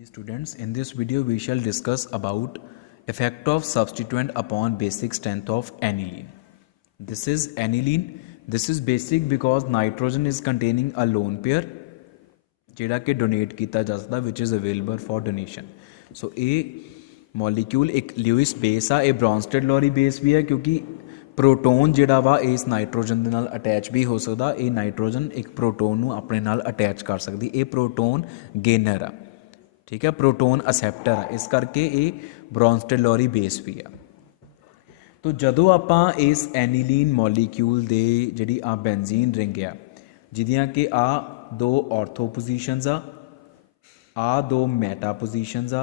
Students, in this video we shall discuss about effect of substituent upon basic strength of aniline. This is aniline. This is basic because nitrogen is containing a lone pair ਜਿਹੜਾ ਕਿ donate ਕੀਤਾ ਜਾ ਸਕਦਾ which is available for donation. So ਇਹ molecule ਇੱਕ Lewis base ਆ, ਇਹ Bronsted-Lowry base ਵੀ ਹੈ क्योंकि प्रोटोन ਜਿਹੜਾ ਵਾ ਇਸ ਨਾਈਟ੍ਰੋਜਨ ਦੇ ਨਾਲ ਅਟੈਚ ਵੀ ਹੋ ਸਕਦਾ। ਇਹ ਨਾਈਟ੍ਰੋਜਨ ਇੱਕ ਪ੍ਰੋਟੋਨ ਨੂੰ ਆਪਣੇ ਨਾਲ ਅਟੈਚ ਕਰ ਸਕਦੀ। ਇਹ ਪ੍ਰੋਟੋਨ ਗੇਨਰ ਆ, ठीक है, प्रोटोन असैप्टर आ, इस करके ये ब्रॉन्स्टेड-लॉरी बेस भी आ। तो जदों आपां इस एनिलीन मॉलीक्यूल दे जिहड़ी आ बेंजीन रिंग आ जिहदियां कि आ दो ऑर्थो पोजीशनस आ दो मैटा पोजीशनस आ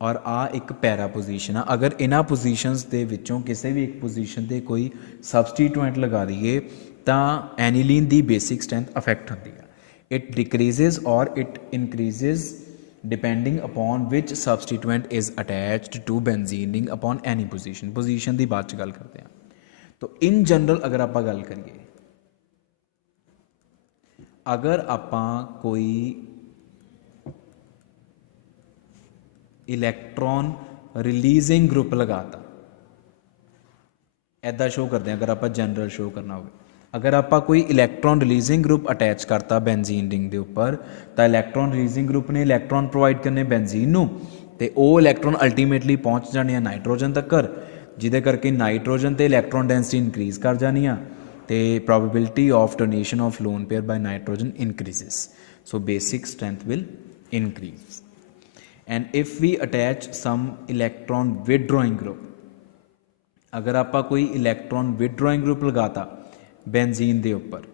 और आ एक पैरा पोजीशन आ। अगर इन्हां पोजीशनस दे विचों किसी भी एक पोजीशन ते कोई सबस्टीट्यूएंट लगा दईए तां एनिलीन दी बेसिक स्ट्रेंथ अफेक्ट हुंदी आ। इट डिक्रीजेज और it increases depending upon which substituent is attached to benzene ring upon any position की बात गल करते हैं। तो इन जनरल अगर आप गल करिए, अगर आप कोई इलैक्ट्रॉन रिलीजिंग ग्रुप लगाता, ऐदा शो करते हैं, अगर आप जनरल शो करना हो, अगर आप कोई इलैक्ट्रॉन रिलीजिंग ग्रुप अटैच करता बेंजीन रिंग के उपर तो इलैक्ट्रॉन रिलीजिंग ग्रुप ने इलैक्ट्रॉन प्रोवाइड करने बेंजीन नूं ते वो इलैक्ट्रॉन अल्टीमेटली पहुँच जाने नाइट्रोजन तक, जिदे करके नाइट्रोजन ते इलैक्ट्रॉन डेंसिटी इनक्रीज़ कर जानी ते probability of donation of lone pair by nitrogen increases. So basic strength will increase. And if we attach some electron withdrawing group, अगर आप कोई इलैक्ट्रॉन विदड्रॉइंग ग्रुप लगाता बेंजीन के उपर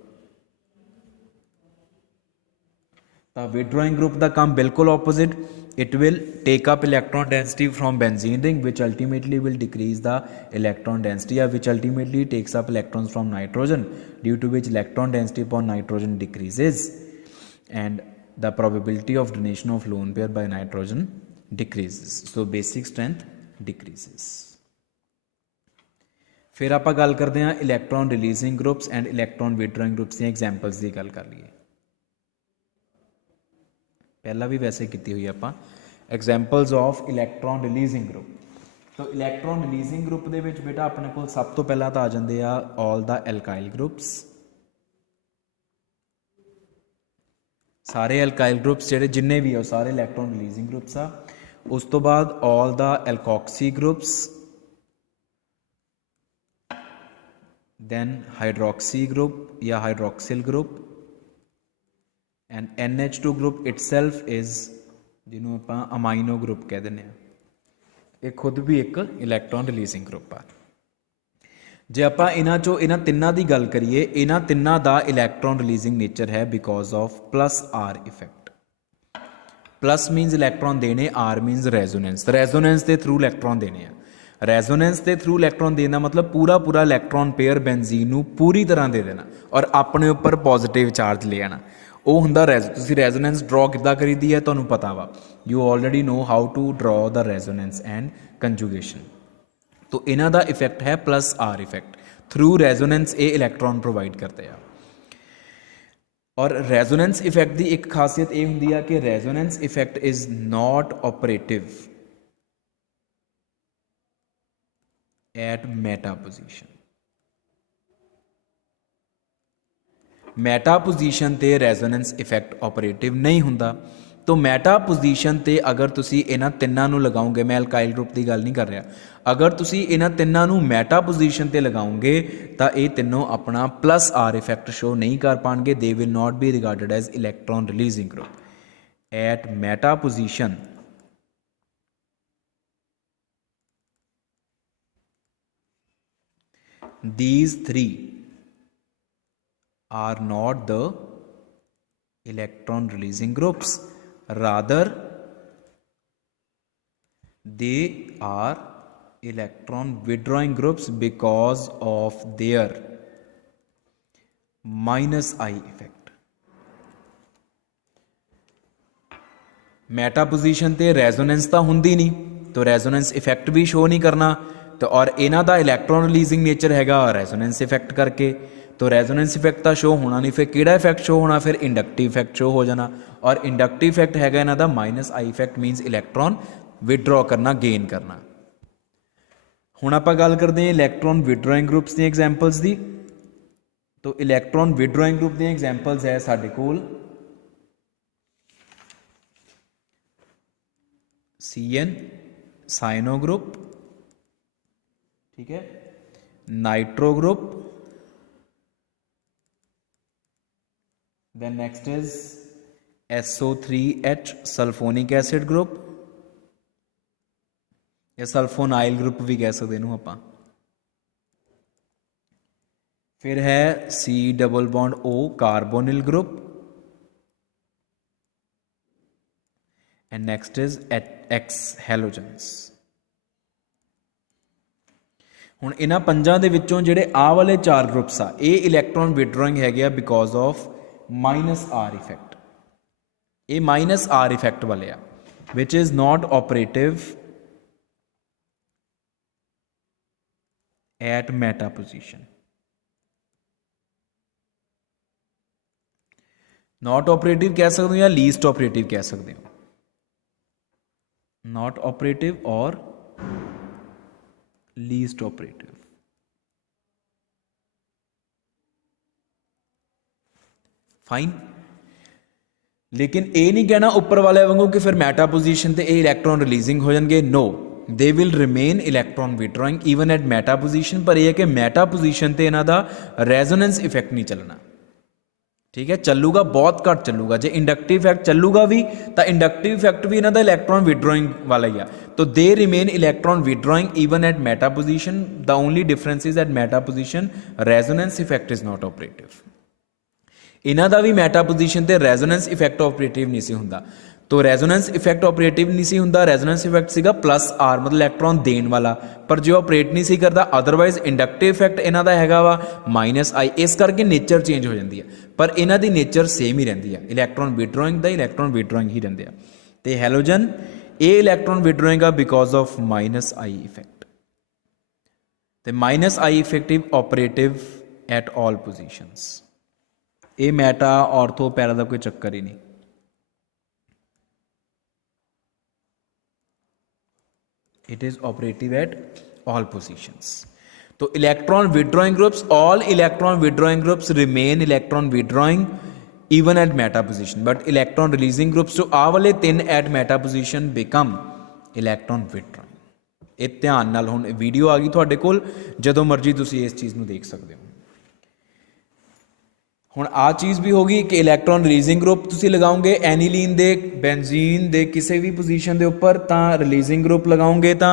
तो विदड्रॉइंग ग्रुप का काम बिल्कुल opposite, it will take up electron density from benzene ring which ultimately will decrease the electron density या which ultimately takes up electrons from nitrogen due to which electron density upon nitrogen decreases and the probability of donation of lone pair by nitrogen decreases. So basic strength decreases. फिर आप गल करते हैं electron releasing groups and electron withdrawing groups की examples की गल कर लीए। पहला भी वैसे की हुई आप examples of electron releasing group. तो इलैक्ट्रॉन रिलीजिंग ग्रुप के बेटा अपने को सब तो पहला तो आ जाते हैं ऑल द एल्काइल ग्रुप्स, सारे एल्काइल ग्रुप्स जेडे जिन्ने भी हो सारे इलैक्ट्रॉन रिलीजिंग ग्रुप्स आ। उस तो बाद all the alkoxy groups, then hydroxy group या hydroxyl group and NH2 group itself is जिन्हों आप अमाइनो ग्रुप कह देने हैं, एक खुद भी एक इलैक्ट्रॉन रिलीजिंग ग्रुप आ। जे आप इन्हां तिन्नां दी गल करिए, इन्हां तिन्नां दा इलैक्ट्रॉन रिलीजिंग नेचर है because of plus R effect. Plus मीनस electron देने, आर मीनस रेजोनेंस, रेजोनेंस के थ्रू इलैक्ट्रॉन देने हैं। रेजोनेंस के थ्रू इलैक्ट्रॉन देना मतलब पूरा पूरा इलैक्ट्रॉन पेयर बेंजीन नूं पूरी तरह दे देना और अपने उपर पॉजिटिव चार्ज ले आना। वो हुंदा रेजोनेंस ड्रॉ किद्दां करीदी है तुहानूं पता वा, you already know how to draw the resonance and conjugation. तो इन्हां दा इफेक्ट है plus R effect, through resonance ये इलैक्ट्रॉन प्रोवाइड करते हैं। और रेजोनेंस इफेक्ट की एक खासियत ये हुंदी है कि resonance effect is not operative at meta position. Meta position ते रेजोनेंस इफेक्ट ऑपरेटिव नहीं हुंदा। तो मैटा पोजीशन ते अगर तुसी इन्हां तिन्नां नूं लगाओगे, मैं अल्काइल ग्रुप की गल नहीं कर रहा, अगर तुसी इन्हां तिन्नां नूं मैटा पोजीशन ते लगाओगे तो ये तिनों अपना प्लस आर इफेक्ट शो नहीं कर पाएंगे। They will not be regarded as electron releasing group at meta position. These three are not the electron releasing groups, rather they are electron withdrawing groups because of their minus I effect। Meta position ते resonance तो हुंदी नहीं, तो resonance effect भी show नहीं करना। तो और इन्हां दा इलैक्ट्रॉन रिलीजिंग नेचर हैगा रेजोनेंस इफेक्ट करके। तो रेजोनेंस इफेक्ट तो शो होना नहीं, फिर किहड़ा इफेक्ट शो होना, फिर इंडक्टिव इफेक्ट शो हो जाना। और इंडक्टिव इफेक्ट हैगा इन्हां दा minus I effect, minus electron withdraw करना, गेन करना। हुण आपां गल करते हैं इलैक्ट्रॉन विदड्रॉइंग ग्रुप्स दी एग्जाम्पल्स दी। तो इलैक्ट्रॉन विदड्रॉइंग ग्रुप दी एग्जाम्पल्स है साडे कोल CN साइनो ग्रुप, ठीक है, nitro group, then next is SO3H sulphonic acid group, या सल्फोनाइल ग्रुप भी कह सकते हैं आप। फिर है C double bond O carbonyl group, and next is X halogens. हुण इन्हां पंजां दे विचों जिहड़े आ वाले 4 ग्रुप्स आ, ये इलैक्ट्रॉन विदड्रॉइंग हैगे because of minus R effect. ये माइनस आर इफेक्ट वाले आ, which is not operative at meta position. Not operative कह सकते हो या लीस्ट ऑपरेटिव कह सकते हो, नॉट ऑपरेटिव और लीस्ट ऑपरेटिव। फाइन, लेकिन ये नहीं कहना उपर वाले वांगू कि फिर मैटा पोजीशन ते इलैक्ट्रॉन रिलीजिंग हो जाएंगे। No, they will remain electron withdrawing even at meta position, पर यह है कि मैटा पोजीशन ते इन्हां दा रेजोनेंस इफेक्ट नहीं चलना, ठीक है, चलूगा बहुत घट चलूगा। जे इंडक्टिव इफेक्ट चलूगा भी तो इंडक्टिव इफेक्ट भी इन्हां दा इलैक्ट्रॉन विदड्रॉइंग वाला ही आ, तो they remain electron withdrawing even at meta position. The only difference is at meta position resonance effect is not operative. इन्हां दा भी मैटा पोजीशन ते रेजोनेंस इफेक्ट ऑपरेटिव नहीं सी हुंदा, तो रेजोनेंस इफेक्ट ऑपरेटिव नहीं सी हुंदा, रेजोनेंस इफेक्ट सीगा प्लस आर मतलब इलैक्ट्रॉन देण वाला, पर जो ऑपरेट नहीं सी करदा। अदरवाइज इंडक्टिव इफेक्ट इन्हां दा हैगा वा माइनस आई, इस करके नेचर चेंज हो जाती है, पर इन्हां दी नेचर सेम ही रहिंदी है। इलैक्ट्रॉन विदड्रॉइंग दा इलैक्ट्रॉन विदड्रॉइंग ही रहिंदे आ। ते हैलोजन ये इलैक्ट्रॉन विदड्रॉइंग आ because of minus I effect, ते minus I effective operative at all positions. ये मैटा ऑर्थो पैरा का कोई चक्कर ही नहीं। It is operative at all positions. तो electron withdrawing groups, all electron withdrawing groups remain electron withdrawing even at meta position, but electron releasing groups जो आ वाले 3 eight meta position become electron withdrawing. ये ध्यान नाल हुण वीडियो आ गई तुहाडे कोल, जदों मर्जी तुसीं इस चीज़ नूं देख सकते हो। हुण आ चीज़ भी होगी कि इलैक्ट्रॉन रिलीजिंग ग्रुप तुसीं लगाओगे एनीलीन दे बेंजीन दे किसी भी पोजीशन के उपर, तो रिलीजिंग ग्रुप लगाओगे तो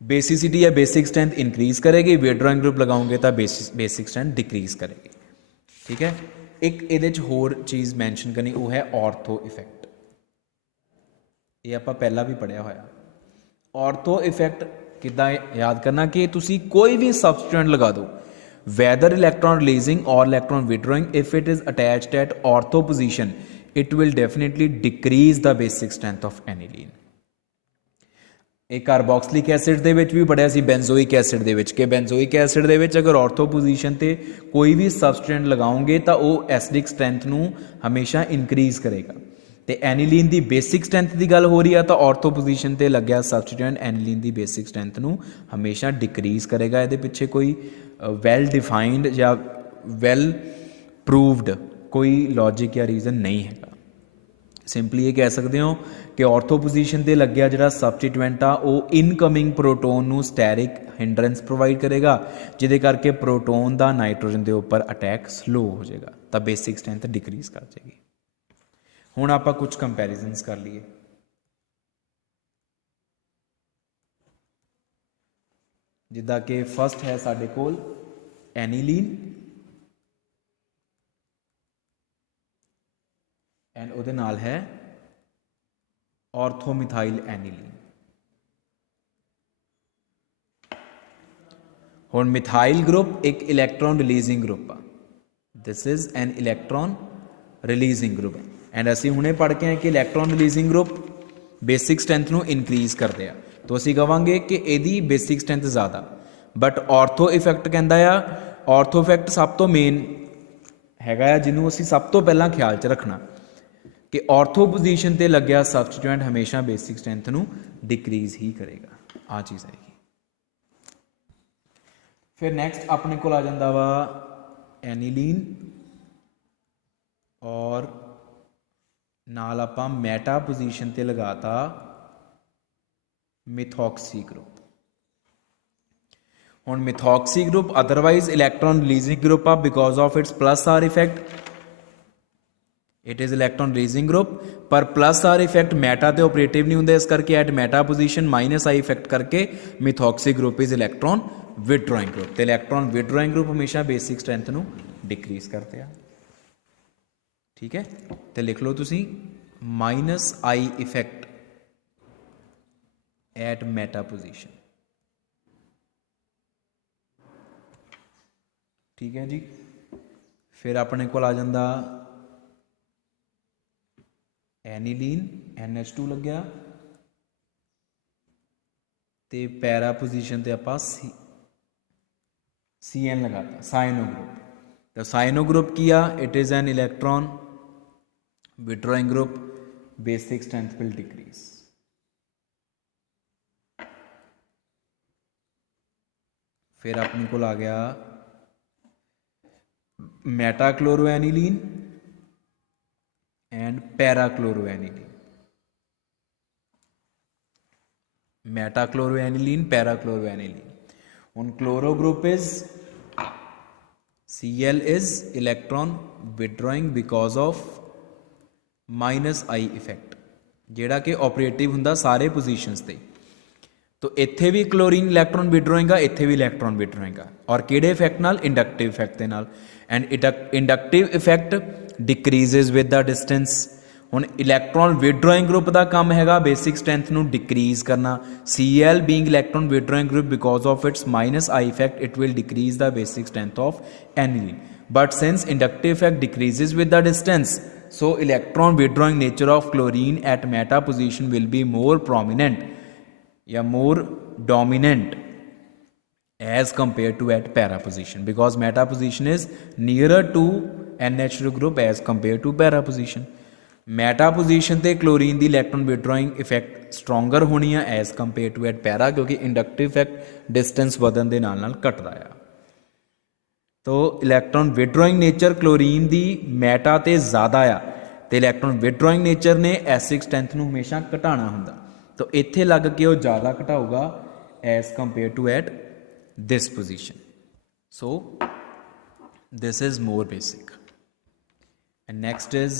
बेसिसिटी या बेसिक स्ट्रेंथ इंक्रीज करेगी, विदड्रॉइंग ग्रुप लगाओगे तो बेसिक स्ट्रेंथ डिक्रीज करेगी, ठीक है। एक ये होर चीज़ मैंशन करनी, वो है ऑर्थो इफेक्ट। ये आप पहला भी पढ़िया होया। ऑर्थो इफेक्ट किद्दां याद करना कि तुसी कोई भी सबस्टेंट लगा दो, whether electron releasing or electron withdrawing, if it is attached at ortho position, it will definitely decrease the basic strength of aniline. एक कार्बोक्सिलिक एसिड दे विच भी पढ़िया सी बेंजोइक एसिड दे विच कि बेंजोइक एसिड दे विच अगर ऑर्थो पोजीशन ते कोई भी सबस्टेंट लगाओगे तो वो एसिडिक स्ट्रेंथ नू हमेशा इनक्रीज करेगा। तो एनीलीन की बेसिक स्ट्रेंथ की गल हो रही है, तो ऑर्थो पोजीशन ते लग्या सबस्टिट्यूएंट एनीलीन की बेसिक स्ट्रेंथ नू हमेशा डिक्रीज करेगा। ये पिछे कोई वैल डिफाइंड या वैल प्रूवड कोई लॉजिक या रीजन नहीं है। सिंपली ये कह सकते हो कि ऑर्थो पोजीशन ते लग्या जिहड़ा सबस्टिट्यूएंट आ वो इनकमिंग प्रोटोन नू स्टैरिक हिंड्रेंस प्रोवाइड करेगा, जिहदे करके प्रोटोन का नाइट्रोजन के उपर अटैक स्लो हो जाएगा, तो बेसिक स्ट्रेंथ डिक्रीज कर जाएगी। हुण आपां कुछ कंपैरिजन्स कर लीए। जिद्दां कि फस्ट है साडे कोल एनीलीन एंड उहदे नाल है ऑर्थोमिथाइल एनीलीन। हुण मिथाइल ग्रुप एक इलैक्ट्रॉन रिलीजिंग ग्रुप आ, this is an electron releasing group and असी हुणे पढ़ के हैं कि electron releasing group basic strength नू इनक्रीज करते हैं, तो असी कहांगे कि इहदी बेसिक स्ट्रेंथ ज़्यादा, बट ऑर्थो इफेक्ट कहता है ऑर्थो इफैक्ट सब तो मेन हैगा आ जिन्हों असीं सब तो पहला ख्याल च रखना कि ऑर्थो पोजीशन ते लग्या सबस्टिट्यूएंट हमेशा बेसिक स्ट्रेंथ नूं डिक्रीज ही करेगा। आ चीज़ आएगी। फिर नैक्सट अपने को आ जाता वा एनीलीन और नाल आपां मैटा पोजीशन ते लगाता मिथॉक्सी ग्रुप। हुण methoxy group otherwise electron releasing group आ because of its plus R effect. It is electron releasing group पर प्लस आर इफैक्ट मैटा ते ऑपरेटिव नहीं होंगे, इस करके at meta position minus I effect करके methoxy group is electron withdrawing group. तो electron withdrawing group हमेशा basic strength नूं डिक्रीज करते हैं। ठीक है, तो लिख लो तुसी minus I effect eight meta position. ठीक है जी। फिर अपने को आ जाता एनीलीन NH2 लग्या ते पैरा पोजीशन ते आपां CN लगाता साइनो ग्रुप। तो साइनो ग्रुप की it is an electron withdrawing group, basic strength will decrease. फिर अपने को आ गया मेटाक्लोरोएनिलीन एंड पैराक्लोरोएनिलीन। मेटाक्लोरोएनिलीन पैराक्लोरोएनिलीन। उन chloro group is Cl is electron withdrawing because of minus I effect जिहड़ा कि ऑपरेटिव हुंदा सारे पोजीशनस ते। तो इत्थे भी क्लोरीन इलैक्ट्रॉन विड्रॉइंग आ, इत्थे भी इलैक्ट्रॉन विड्रॉइंग आ, और किहड़े इफैक्ट नाल? इंडक्टिव इफैक्ट दे नाल। And inductive effect decreases with the distance. हुण इलैक्ट्रॉन विड्रॉइंग ग्रुप का काम हैगा बेसिक स्ट्रेंथ नूं डिक्रीज करना। Cl being electron withdrawing group because of it's minus I effect it will decrease the basic strength of aniline. But since inductive effect decreases with the distance, so electron withdrawing nature of chlorine at meta position will be more prominent या more dominant as compared to at para position, because meta position is nearer to NH2 group as compared to para position. meta position ते chlorine दी electron withdrawing effect stronger होनी है as compared to at para, क्योंकि inductive effect distance ਵਧਣ ਦੇ ਨਾਲ ਘਟਦਾ ਆ। तो इलैक्ट्रॉन विड्रॉइंग नेचर क्लोरीन की मैटा तो ज़्यादा आ, तो इलैक्ट्रॉन विड्रॉइंग नेचर ने एसिड स्ट्रेंथ नूं हमेशा घटाना हुंदा, तो इत्थे लग के वो ज़्यादा घटाऊगा as compared to at this position. So this is more basic. And next is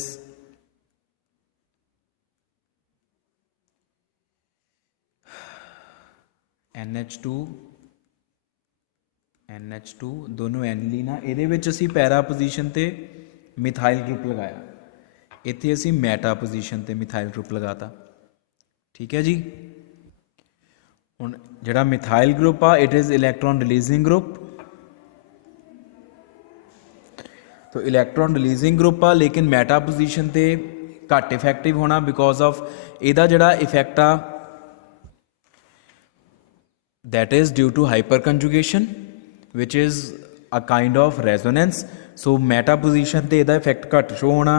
NH2 दोनों एनिलीन आ। इहदे विच असीं पैरा पोजीशन ते मिथाइल ग्रुप लगाया, इत्थे असीं मैटा पोजीशन ते मिथाइल ग्रुप लगाता। ठीक है जी। हुण जिहड़ा मिथाइल ग्रुप आ it is electron releasing group. तो इलैक्ट्रॉन रिलीजिंग ग्रुप आ लेकिन मैटा पोजीशन ते घट इफैक्टिव होना बिकॉज ऑफ इहदा जिहड़ा इफैक्ट आ that is due to hyperconjugation which is a kind of resonance. so meta position ते इहदा इफैक्ट घट शो होना।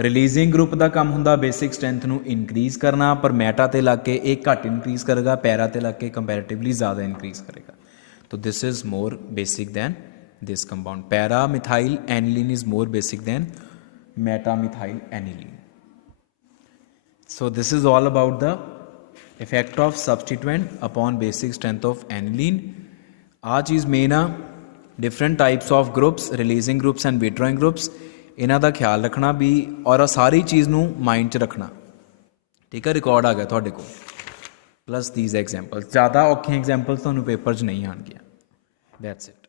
रिलीजिंग ग्रुप का काम हुंदा बेसिक स्ट्रेंथ नूं इनक्रीज करना, पर मैटा ते लग के एक घट इनक्रीज करेगा, पैरा ते लग के कंपैरेटिवली ज़्यादा इनक्रीज करेगा। तो this is more basic than this compound. Para methyl aniline is more basic than meta methyl aniline. So this is all about the effect of substituent upon basic strength of aniline. आ चीज़ main आ। Different types of groups, releasing groups and withdrawing groups, इन्हां दा ख्याल रखना भी और सारी चीज़ नूं माइंड च रखना। ठीक है, रिकॉर्ड आ गया तुहाडे कोल प्लस दीज एग्जाम्पल्स। ज़्यादा औखियां एग्जाम्पल्स तुहानूं पेपर च नहीं आउणगीਆਂ। That's it.